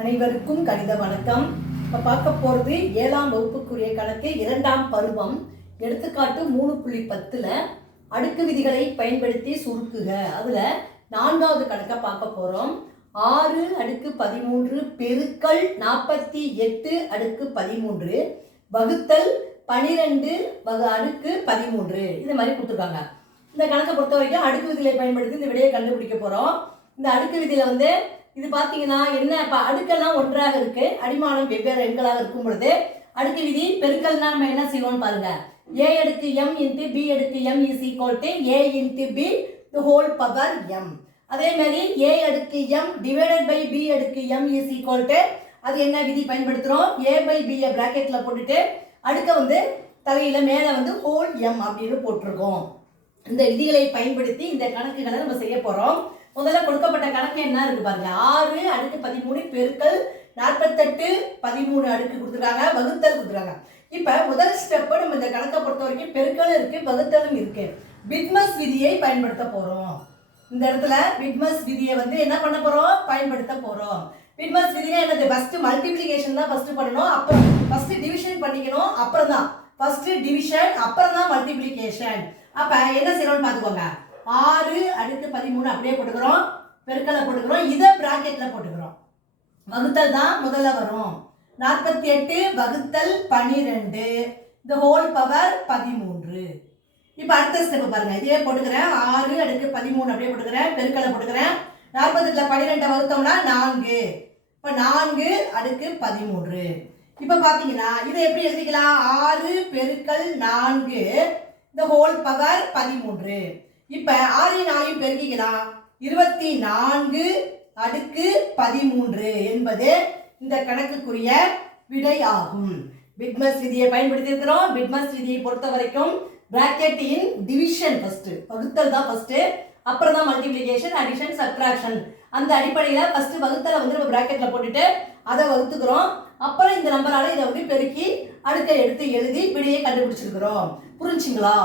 அனைவருக்கும் கணித வணக்கம். இப்போ பார்க்க போகிறது 7ஆம் வகுப்புக்குரிய கணக்கு 2ஆம் பருவம். எடுத்துக்காட்டு 3.10ல் அடுக்கு விதிகளை பயன்படுத்தி சுருக்குக. அதில் 4வது கணக்கை பார்க்க போகிறோம். 6 அடுக்கு 13 பெருக்கல் 48 அடுக்கு 13 வகுத்தல் 12 அடுக்கு 13 இது மாதிரி கொடுத்துருக்காங்க. இந்த கணக்கை பொறுத்த வரைக்கும் அடுக்கு விதிகளை பயன்படுத்தி இந்த விடையை கண்டுபிடிக்க போகிறோம். இந்த அடுக்கு விதியில் இது பார்த்தீங்கன்னா என்ன, இப்போ அடுக்கெல்லாம் ஒன்றாக இருக்கு, அடிமானம் வெவ்வேறு எண்களாக இருக்கும் பொழுது அடுக்கு விதி பெருக்கல்னா நம்ம என்ன செய்வோம்னு பாருங்க. a அடுக்கு m இன்ட்டு b அடுக்கு m is equal to a into b the whole power m. அதே மாதிரி a அடுக்கு m டிவைடட் பை b அடுக்கு m இஸ் ஈக்குவல் டு அது என்ன விதி பயன்படுத்துகிறோம், a பை b பிராக்கெட்டில் போட்டுட்டு அடுக்க தலையில மேலே ஹோல் m அப்படின்னு போட்டிருக்கோம். இந்த விதிகளை பயன்படுத்தி இந்த கணக்குகளை நம்ம செய்ய போகிறோம். முதல்ல கொடுக்கப்பட்ட கணக்கு என்ன இருக்கு பாருங்க. 6 அடுக்கு 13 பெருக்கல் 48 13 அடுக்கு கொடுத்துருக்காங்க, வகுத்தல் கொடுத்துருக்காங்க. இப்ப முதல் ஸ்டெப் நம்ம இந்த கணக்கை பொறுத்த வரைக்கும் பெருக்கலும் இருக்கு வகுத்தலும் இருக்கு. விட்மஸ் விதியை பயன்படுத்த போறோம். இந்த இடத்துல விட்மஸ் விதியை என்ன பண்ண போறோம், பயன்படுத்த போறோம். விட்மஸ் விதினா என்னது, ஃபர்ஸ்ட் மல்டிப்ளிகேஷன் தான் ஃபர்ஸ்ட் பண்ணணும், அப்புறம் ஃபர்ஸ்ட் டிவிஷன் பண்ணிக்கணும், அப்புறம் தான் ஃபர்ஸ்ட் டிவிஷன் அப்புறம் தான் மல்டிப்ளிகேஷன். அப்ப என்ன செய்யணும்னு பாத்துக்கோங்க. 6 அடுக்கு 13 அப்படியே போட்டுக்கிறோம், பெருக்கலை போட்டுக்கிறோம், இதை பிராக்கெட்ல போட்டுக்கிறோம். வகுத்தல் தான் முதல்ல வரும். 48 வகுத்தல் 12 the whole பவர் 13. இப்போ அடுத்த ஸ்டெப் பாருங்க. இதே போட்டுக்கிறேன். 6 அடுக்கு 13 அப்படியே போட்டுக்கிறேன், பெருக்கலை போட்டுக்கிறேன். 48ல 12 வகுத்தோம்னா 4. இப்போ 4 அடுக்கு 13. இப்போ பார்த்தீங்கன்னா இதை எப்படி எழுதிக்கலாம், 6 பெருக்கல் 4 the whole பவர் 13. இப்போ 6 4 பெருக்கிக்கலாம், 24 அடுக்கு 13 என்பது இந்த கணக்குக்குரிய விடை ஆகும். விட்மஸ் விதியை பயன்படுத்தி இருக்கிறோம். விட்மஸ் விதியை பொறுத்த வரைக்கும் பிராக்கெட் இன் டிவிஷன் ஃபர்ஸ்ட், வகுத்தல் தான் ஃபர்ஸ்ட், அப்புறம் தான் மல்டிப்ளிகேஷன் அடிஷன் சப்ட்ராக்ஷன். அந்த அடிப்படையில் ஃபர்ஸ்ட் வகுத்தலை நம்ம பிராக்கெட்ல போட்டுட்டு அதை வகுத்துக்கிறோம். அப்புறம் இந்த நம்பரால இதை பெருக்கி அடுத்த எடுத்து எழுதி விடையை கண்டுபிடிச்சிருக்கிறோம். புரிஞ்சுங்களா?